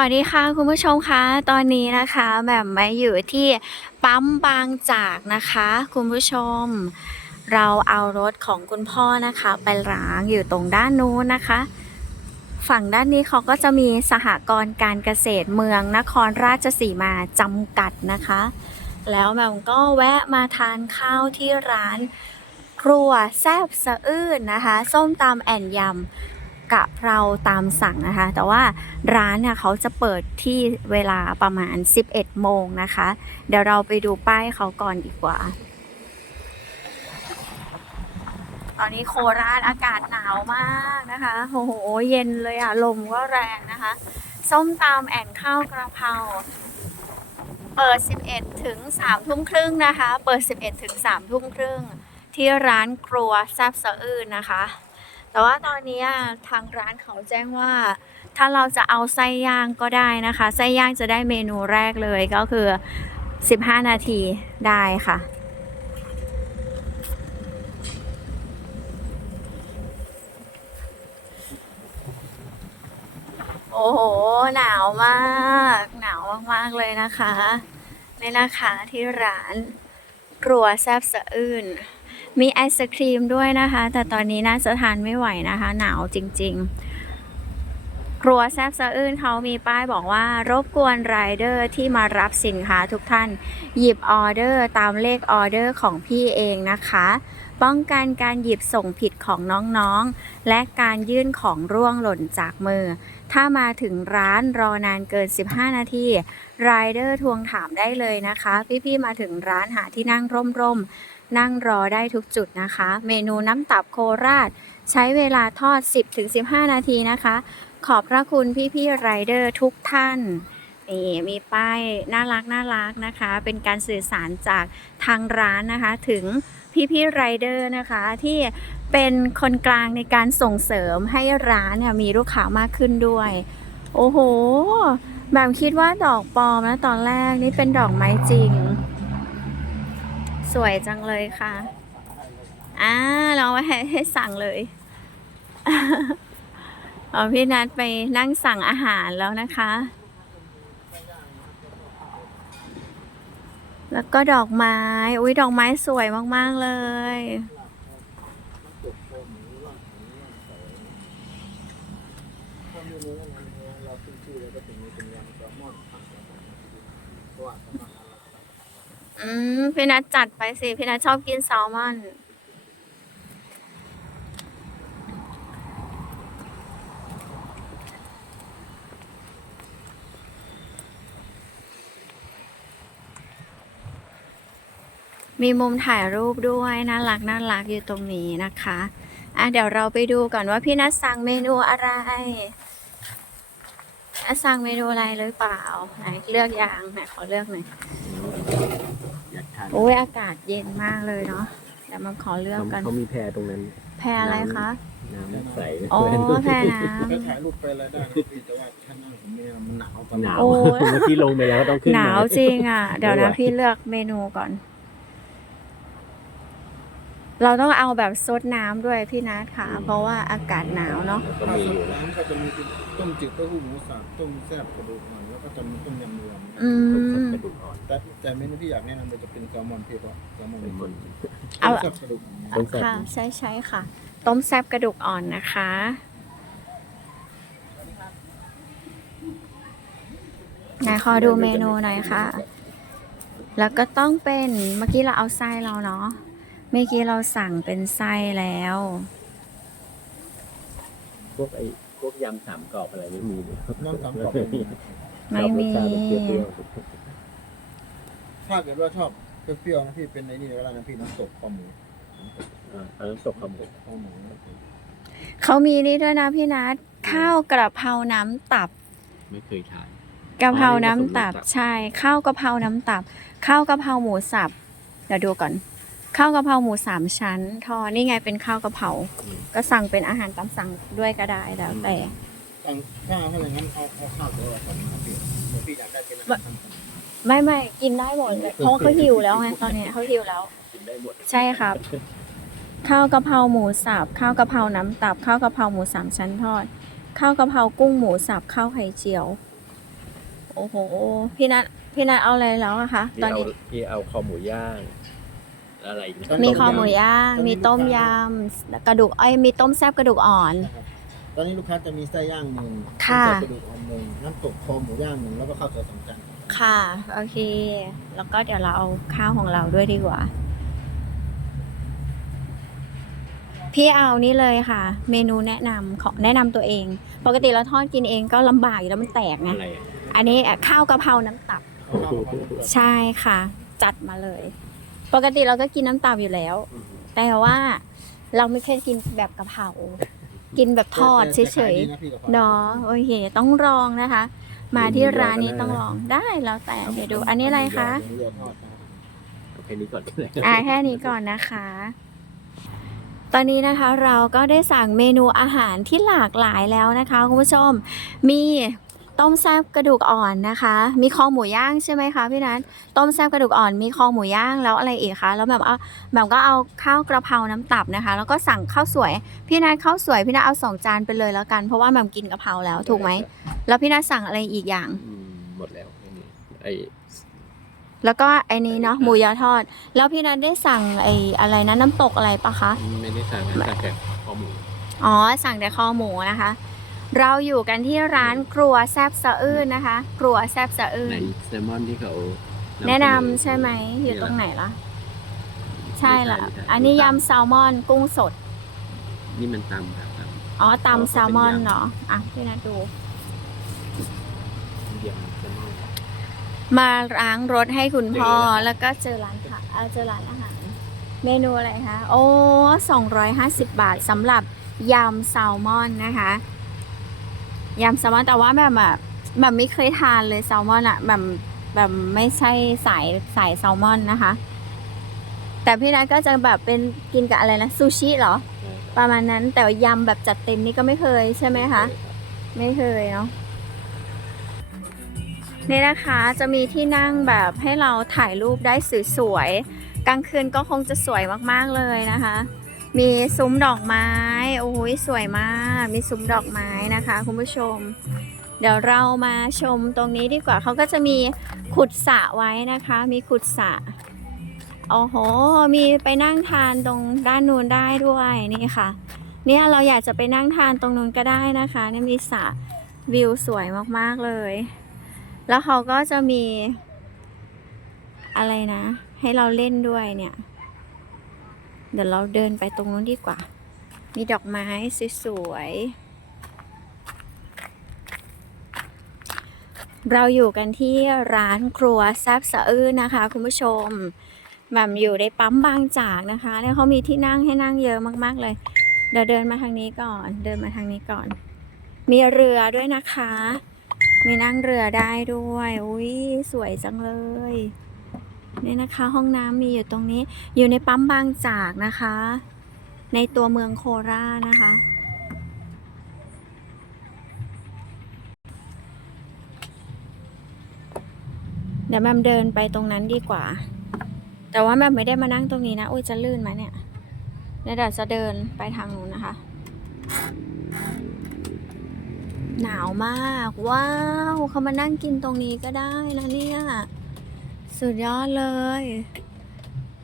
วัสดีค่ะคุณผู้ชมคะตอนนี้นะคะแหม่มาอยู่ที่ปั๊มบางจากนะคะ คุณผู้ชม เราเอารถของคุณพ่อนะคะ ไปล้างอยู่ตรงด้านนู้นนะคะ ฝั่งด้านนี้เขาก็จะมีสหกรณ์การเกษตรเมืองนครราชสีมาจำกัดนะคะ แล้วแม่มก็แวะมาทานข้าวที่ร้านครัวแซบสะอื้นนะคะ ส้มตำแอนยำ กะเพราตามสั่งนะคะ แต่ว่าร้านเนี่ยเขาจะเปิดที่เวลาประมาณ 11 โมงนะคะ เดี๋ยวเราไปดูป้ายเขาก่อนดีกว่า ตอนนี้โคราชอากาศหนาวมากนะคะโอ้โหเย็นเลยอะลมก็แรงนะคะ ส้มตำแอนข้าวกระเพราเปิด 11 ถึง 3 ทุ่มครึ่งนะคะ เปิด 11 ถึง 3 ทุ่มครึ่ง ที่ร้านครัวแซบสะอื้นนะคะ แต่ว่าตอนนี้ทางร้านเขาแจ้งว่า ถ้าเราจะเอาไส้ย่างก็ได้นะคะไส้ย่างจะได้เมนูแรกเลยก็คือ 15 นาทีได้ค่ะโอ้โห หนาวมาก หนาวมาก ๆ เลยนะคะ นี่นะคะที่ร้านครัวแซบสะอื้น มีไอศครีมด้วยนะคะ แต่ตอนนี้น่าจะทานไม่ไหวนะคะ หนาวจริง ๆ ครัวแซบสะอื้นเขามีป้ายบอกว่ารบกวนไรเดอร์ที่มารับสินค้าทุกท่าน หยิบออเดอร์ตามเลขออเดอร์ของพี่เองนะคะ ป้องกันการหยิบส่งผิดของน้องๆ และการยื่นของร่วงหล่นจากมือ ถ้ามาถึงร้านรอนานเกิน 15 นาทีไรเดอร์ทวงถามได้เลยนะคะ พี่ๆมาถึงร้านหาที่นั่งร่มๆ นั่งรอได้ทุกจุดนะคะ เมนูน้ำตับโคราช ใช้เวลาทอด 10-15 นาทีนะคะ ขอบพระคุณพี่ๆไรเดอร์ทุกท่านนี่มีป้ายน่ารักน่ารักนะคะ เป็นการสื่อสารจากทางร้านนะคะ ถึงพี่ๆไรเดอร์นะคะ ที่เป็นคนกลางในการส่งเสริมให้ร้านเนี่ยมีลูกค้ามากขึ้นด้วย โอ้โห แบบคิดว่าดอกปลอมนะตอนแรกนี่เป็นดอกไม้จริง สวยจังเลยค่ะ อ่าเราไว้ให้ให้สั่งเลยเอาพี่นัดไปนั่งสั่งอาหารแล้วนะคะ แล้วก็ดอกไม้ อุ้ยดอกไม้สวยมาก ๆ เลย ถ้าไม่รู้ว่ามันเราขึ้นชื่อแล้วก็จะมีเป็นยำแซลมอนผักเพราะว่าแซลมอนอร่อย อืมพี่นัดจัดไปสิพี่นัดชอบกินแซลมอนมีมุมถ่ายรูปด้วยน่ารักน่ารักอยู่ตรงนี้นะคะอะเดี๋ยวเราไปดูก่อนว่าพี่นัดสั่งเมนูอะไรนัดสั่งเมนูอะไรหรือเปล่าไหนเลือกอย่างไหนขอเลือกหน่อย โอ้ยอากาศเย็นมากเลยเนาะเดี๋ยวมาขอเลือกกัน เขามีแพรตรงนั้น แพรอะไรคะ น้ำใสอ๋อแพรน้ถ้าถ่ายรูปไปแล้วได้นะพี่แต่ว่าถ้านั่งผมเนี่ยมันหนาวตลหอดนาวโอ้ยเมื่อกี้ลงไปแล้วต้องขึ้นำหนาวจริงอะ เดี๋ยวไม่นะไหวพี่เลือกเมนูก่อน เราต้องเอาแบบซดน้ำด้วยพี่นัทค่ะ เพราะว่าอากาศหนาวเนาะก็ถ้ามีสอดยู่นะน้ำก็จะมีต้มจืดเต้าหู้หมูสับต้มแซ่บกระดูกอ่อนแล้วก็จะมีต้มยำรวมอืม กระดูกอ่อนแต่แต่เมนูที่อยากแนะนำเลยจะเป็นแซลมอนพี่ก็แซลมอนเป็นคนเอา ต้มแซ่บกระดูกอ่อนต้มแซ่บค่ะใช่ใช่ค่ะ ต้มแซบกระดูกอ่อนนะคะ ไหนขอดูเมนูหน่อยค่ะ แล้วก็ต้องเป็นเมื่อกี้เราเอาไส้เราเนาะ เมื่อกี้เราสั่งเป็นไส้แล้ว พวกไอ้พวกยำสามกรอบอะไรไม่มีเลยน้ำตำกรอบไม่มี ชอบรสชาติเปรี้ยวถ้าเกิดว่าชอบเปรี้ยวๆนะพี่เป็นในนี่ก็ได้นะพี่น้ำตกคอหมูๆอ่าเอาน้ำตกขาวหมูคอหมูเขามีนี่ด้วยนะพี่นัทข้าวกระเพราน้ำตับไม่เคยทานกะเพราน้ำตับ อ๋อนี่ผสมน้ำตับ ใช่ ข้าวกะเพราน้ำตับ ข้าวกะเพราหมูสับเดี๋ยวดูก่อน ข้าวกะเพราหมูสามชั้น ทอดนี่ไงเป็นข้าวกะเพราอืมก็สั่งเป็นอาหารตามสั่งด้วยก็ได้แล้วแต่ตั้งถ้าถ้าอย่างนั้นเอาเอาข้าวตัวละสองนะพี่เดี๋ยวพี่อยากได้เป็นอาหารตามสั่งไม่ไม่กินได้หมดเลยเพราะว่าเขาหิวแล้วไงตอนนี้เขาหิวแล้ว กินได้หมดใช่ครับ ข้าวกะเพราหมูสับข้าวกะเพราน้ำตับข้าวกะเพราหมูสามชั้นทอด ข้าวกะเพรากุ้งหมูสับข้าวไข่เจียว โอ้โหพี่นัทพี่นัทเอาอะไรแล้วอะคะพี่ตอนเอานี้ พี่เอาคอหมูย่างแล้ว อะไรอีกนะมีคอหมูย่าง มีต้มยำกระดูกเอ้ยมีต้มแซ่บกระดูกอ่อน นะครับตอนนี้ลูกค้าจะมีไส้ย่างหนึ่งค่ะ ไส้กระดูกอ่อนหนึ่งน้ำตกคอหมูย่างหนึ่งแล้วก็ข้าวสวยสองจานค่ะ โอเค แล้วก็เดี๋ยวเราเอาข้าวของเราด้วยดีกว่า พี่เอานี่เลยค่ะ เมนูแนะนำขอแนะนำตัวเอง ปกติเราทอดกินเองก็ลำบากอยู่แล้วมันแตกไงอะไรอะอันนี้อะข้าวกะเพราน้ำตับเอาข้าวกับข้าวสวยใช่ค่ะ จัดมาเลย ปกติเราก็กินน้ำตับอยู่แล้ว แต่ว่าเราไม่เคยกินแบบกะเพรากินแบบทอดเฉแต่ยขดีะพี่กับๆเนาะโอเค ต้องลองนะคะ มาที่ร้านนี้ต้องลองได้แล้วแต่เดี๋ยวดู อันนี้อะไรคะหมูยอทอดนะเอาแค่นี้ก่อนก็ได้อ่าแค่นี้ก่อนนะคะ ตอนนี้นะคะเราก็ได้สั่งเมนูอาหารที่หลากหลายแล้วนะคะคุณผู้ชมมี ต้มแซ่บกระดูกอ่อนนะคะ มีคอหมูย่างใช่ไหมคะพี่นัทต้มแซ่บกระดูกอ่อนมีคอหมูย่างแล้วอะไรอีกคะแล้วแบบเอาแบบก็เอาข้าวกระเพราน้ำตับนะคะ แล้วก็สั่งข้าวสวย พี่นัทข้าวสวยพี่นัทเอาสองจานไปเลยแล้วกันเพราะว่าแบบกินกะเพราแล้วถูกไหมแล้วพี่นัทสั่งอะไรอีกอย่างอืมหมดแล้วแค่นี้ไอ้แล้วก็ไอ้นี้เนาะหมูยอทอด แล้วพี่นัทได้สั่งไอ้อะไรนะน้ำตกอะไรปะคะไม่ได้สั่งนะสั่งแค่คอหมูอ๋อสั่งแต่คอหมูนะคะ เราอยู่กันที่ร้านครัวแซบสะอื้นนะคะ ครัวแซบสะอื้ไหนนแซลมอนที่เขาแนะนำใช่ไหมอยู่ตรงไหนล่ะ ใช่ละอันนี้ยำแซลมอนกุ้งสด นี่มันตำครับตอ๋ออ๋อตำแซลมอนเป็นยำเนาะอะพี่นัทดูำยำแซลมอนมาล้างรถให้คุณพ่อเจอแล้วแล้วก็เจอร้านค่ะเออเจอร้านอาหารเมนูอะไรคะ โอ้250บาทสำหรับยำแซลมอนนะคะ ยำแซลมอนแต่ว่าแบบแบบแบบไม่เคยทานเลยแซลมอนอะแบบแบบไม่ใช่สายสายแซลมอนนะคะ แต่พี่นัทก็จะแบบเป็นกินกับอะไรนะซูชิเหรอ ประมาณนั้นแต่ยำแบบจัดเต็มนี่ก็ไม่เคยใช่ไหมคะ ไม่เคยเนาะนี่นะคะจะมีที่นั่งแบบให้เราถ่ายรูปได้สวยๆกลางคืนก็คงจะสวยมากๆเลยนะคะ มีซุ้มดอกไม้ โอ้ยสวยมาก มีซุ้มดอกไม้นะคะคุณผู้ชม เดี๋ยวเรามาชมตรงนี้ดีกว่า เขาก็จะมีขุดสระไว้นะคะ มีขุดสระโอ้โห มีไปนั่งทานตรงด้านนู้นได้ด้วยนี่ค่ะ เนี่ยเราอยากจะไปนั่งทานตรงนู้นก็ได้นะคะนี่มีสระวิวสวยมากๆเลย แล้วเขาก็จะมี อะไรนะ ให้เราเล่นด้วยเนี่ย เดี๋ยวเราเดินไปตรงนู้นดีกว่า มีดอกไม้สวยๆ เราอยู่กันที่ร้านครัวแซบสะอื้นนะคะ คุณผู้ชมแบบอยู่ในปั๊มบางจากนะคะเนี่ยเขามีที่นั่งให้นั่งเยอะมากๆเลย เดี๋ยวเดินมาทางนี้ก่อน เดินมาทางนี้ก่อน มีเรือด้วยนะคะ มีนั่งเรือได้ด้วย อุ้ยสวยจังเลย นี่นะคะ ห้องน้ำมีอยู่ตรงนี้ อยู่ในปั๊มบางจากนะคะ ในตัวเมืองโคราชนะคะ เดี๋ยวแมมเดินไปตรงนั้นดีกว่า แต่ว่าแมมไม่ได้มานั่งตรงนี้นะโอ้ยจะลื่นไหมเนี่ยเดี๋ยวจะเดินไปทางนู้นนะคะ หนาวมาก ว้าวเขามานั่งกินตรงนี้ก็ได้นะเนี่ย สุดยอดเลย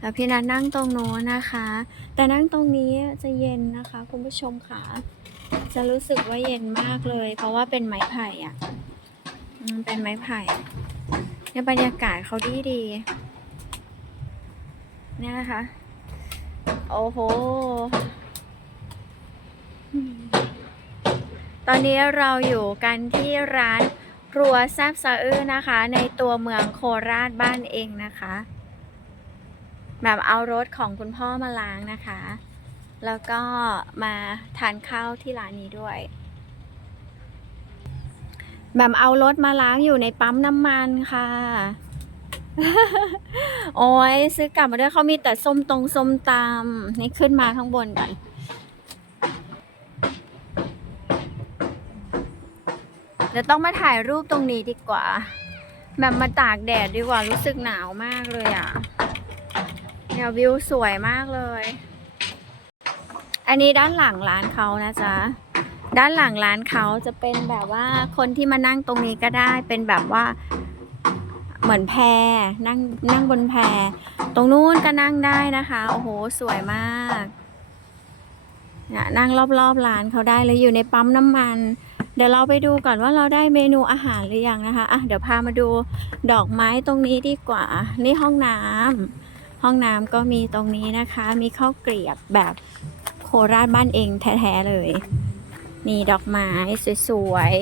แล้วพี่นัทนั่งตรงโน้นนะคะ แต่นั่งตรงนี้จะเย็นนะคะ คุณผู้ชมค่ะ จะรู้สึกว่าเย็นมากเลย เพราะว่าเป็นไม้ไผ่อะเป็นไม้ไผ่เนี่ยบรรยากาศเขาดีดี เนี่ยนะคะ โอ้โห ตอนนี้เราอยู่กันที่ร้าน ครัวแซบซาอื้อนะคะ ในตัวเมืองโคราชบ้านเองนะคะ แบบเอารถของคุณพ่อมาล้างนะคะ แล้วก็มาทานข้าวที่ร้านนี้ด้วยแบบเอารถมาล้างอยู่ในปั๊มน้ำมันค่ะ โอ้ยซื้อกลับมาด้วยเขามีแต่ส้มตรงส้มตำนี่ขึ้นมาข้างบนก่อน เดี๋ยวต้องมาถ่ายรูปตรงนี้ดีกว่า แบบมาตากแดดดีกว่ารู้สึกหนาวมากเลยอะเนี่ยวิวสวยมากเลย อันนี้ด้านหลังร้านเขานะจ๊ะ ด้านหลังร้านเขาจะเป็นแบบว่าคนที่มานั่งตรงนี้ก็ได้เป็นแบบว่าเหมือนแพนั่งนั่งบนแพ ตรงนู้นก็นั่งได้นะคะ โอ้โห สวยมากนี่ยนั่งรอบๆร้านเขาได้เลยอยู่ในปั๊มน้ำมัน เดี๋ยวเราไปดูก่อนว่าเราได้เมนูอาหารหรือยังนะคะอะเดี๋ยวพามาดูดอกไม้ตรงนี้ดีกว่า นี่ห้องน้ำห้องน้ำก็มีตรงนี้นะคะ มีข้าวเกลียบแบบโคราชบ้านเองแท้ๆเลย นี่ดอกไม้สวย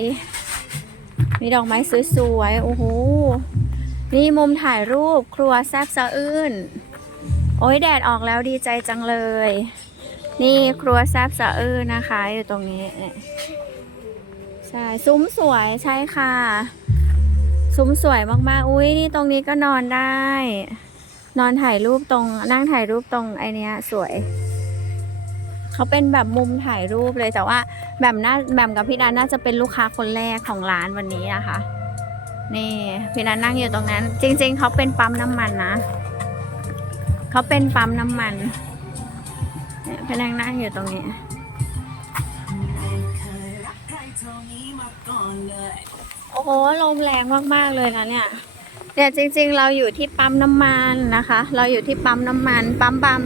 ๆมีดอกไม้สวยๆโอ้โหนี่มุมถ่ายรูปครัวแซบสะอื้นโอ้ยแดดออกแล้วดีใจจังเลย นี่ครัวแซบสะอื้นนะคะ อยู่ตรงนี้ ใช่ซุ้มสวยใช่ค่ะ ซุ้มสวยมากๆ อุ้ยนี่ตรงนี้ก็นอนได้ นอนถ่ายรูปตรง นั่งถ่ายรูปตรงไอเนี้ยสวย เขาเป็นแบบมุมถ่ายรูปเลยแต่ว่าแหม่มน่าแหม่มกับพี่ดาน่าจะเป็นลูกค้าคนแรกของร้านวันนี้นะคะนี่พี่นันนั่งอยู่ตรงนั้น จริง ๆ เขาเป็นปั๊มน้ำมันนะเขาเป็นปั๊มน้ำมันเนี่ยพี่นันนั่งอยู่ตรงนี้ โอ้โหลมแรงมากๆเลยนะเนี่ยเนี่ยจริงๆเราอยู่ที่ปั๊มน้ำมันนะคะ เราอยู่ที่ปั๊มน้ำมัน ปั๊มบาง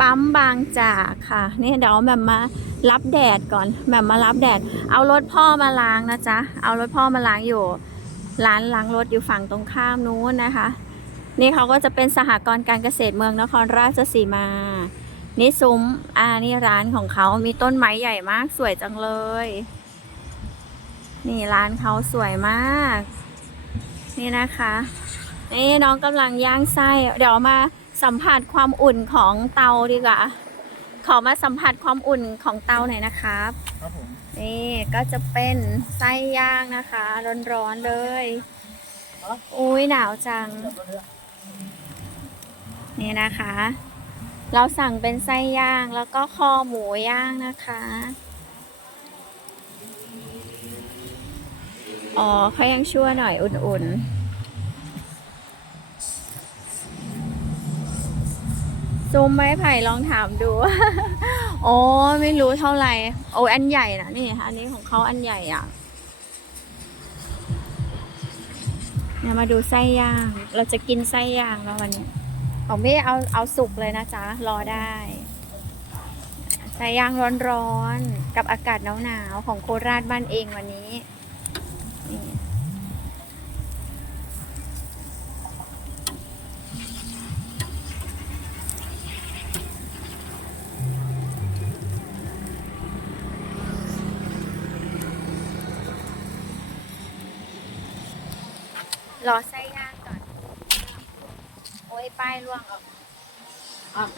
ปั๊มบางจากค่ะนี่เดี๋ยวแบบมารับแดดก่อนแบบมารับแดด เอารถพ่อมาล้างนะจ๊ะเอารถพ่อมาล้างอยู่ร้านล้างรถอยู่ฝั่งตรงข้ามนู้นนะคะ นี่เขาก็จะเป็นสหกรณ์การเกษตรเมืองนครราชสีมา นี่ซุ้มอ่านี่ร้านของเขามีต้นไม้ใหญ่มากสวยจังเลย นี่ร้านเขาสวยมาก นี่นะคะนี่น้องกำลังย่างไส้เดี๋ยวมาสัมผัสความอุ่นของเตาดีกว่า ขอมาสัมผัสความอุ่นของเตาหน่อยนะครับครับผมนี่ก็จะเป็นไส้ย่างนะคะ ร้อนๆเลยอุ้ยหนาวจัง นี่นะคะ เราสั่งเป็นไส้ย่างแล้วก็คอหมูย่างนะคะ อ๋อเขายังชั่วหน่อยอุ่นๆซูมไม้ไผ่ลองถามดู โอ้ไม่รู้เท่าไหร่ โอ้อันใหญ่นะนี่อันนี้ของเขาอันใหญ่อะเนี่ยมาดูไส้ย่าง เราจะกินไส้ย่างแล้ววันนี้ของพี่เอาเอาสุกเลยนะจ๊ะ รอได้ไส้ย่างร้อนๆ กับอากาศหนาวๆ ของโคราชบ้านเองวันนี้ รอไส้ย่างก่อน โอ้ยป้ายล่วงออก